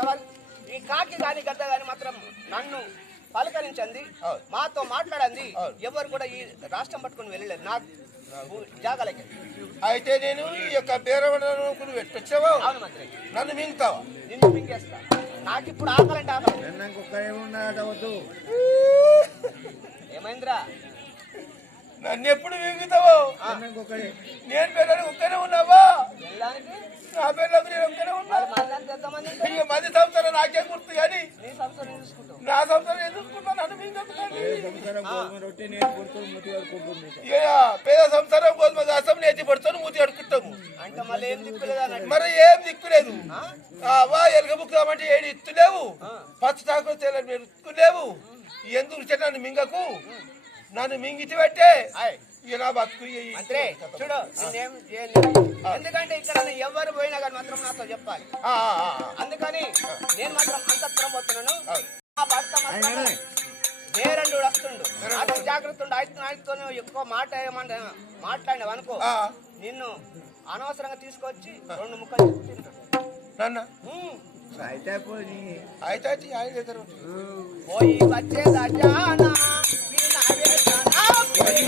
సవాల్ ఈ కాకి గాని గద్ద గాని మాత్రం నన్ను పలకరించింది, మాతో మాట్లాడండి. ఎవరు కూడా ఈ రాష్ట్రం పట్టుకుని వెళ్ళలేదు నాకు జాగాలకి. అయితే నేను ఈ యొక్క బేరవడను పెట్టొచ్చావా? అవును మంత్రి. నన్ను మింగుతావా? నిన్ను మింగేస్తా. నాకు ఇప్పుడు ఆకలంటే ఆకలి. ఏమైందిరా? నన్ను ఎప్పుడు మింగుతావో? నేను పిల్లలు ఒక్కనే ఉన్నావా? వెళ్ళడానికి నా పిల్లలకు నేను ఒక్కనే ఉన్నా. ఇక 10 సంవత్సరాలు నాకే గుర్తు కానీ నా సంవత్సరం చూసుకుంటా. నన్ను మింగదు పేద సంవత్సరం గోధుమ దాసం నేతి పడుతాను మూతి అడుకుంటాము. అంటే మళ్ళీ ఏం దిక్కులేదు. మరి ఏం దిక్కులేదు. వా ఎలుగ బుక్కుదామంటే ఏడు ఇత్తులేవు, పచ్చ తాకు మీరు ఇత్తులేవు. ఎందుకు నన్ను మింగకు. నన్ను మింగిటి పెట్టే ఇలా బతుకు చూడు. ఎందుకంటే ఇక్కడ ఎవరు పోయినా కానీ మాత్రం నాతో చెప్పాలి. అందుకని నేను మాత్రం అంతఃపురం పోతున్నాను. ఆ భర్త వేరండు వస్తుండు. అది జాగ్రత్త ఉండు. ఆయనతో ఎక్కువ మాట ఏమన్నా మాట్లాడినావు అనుకో, నిన్ను అనవసరంగా తీసుకొచ్చి 2 ముక్కలు తింటాడు. నన్ను అయితే ఆయన దగ్గర పోయి వచ్చేదా జానా పోయి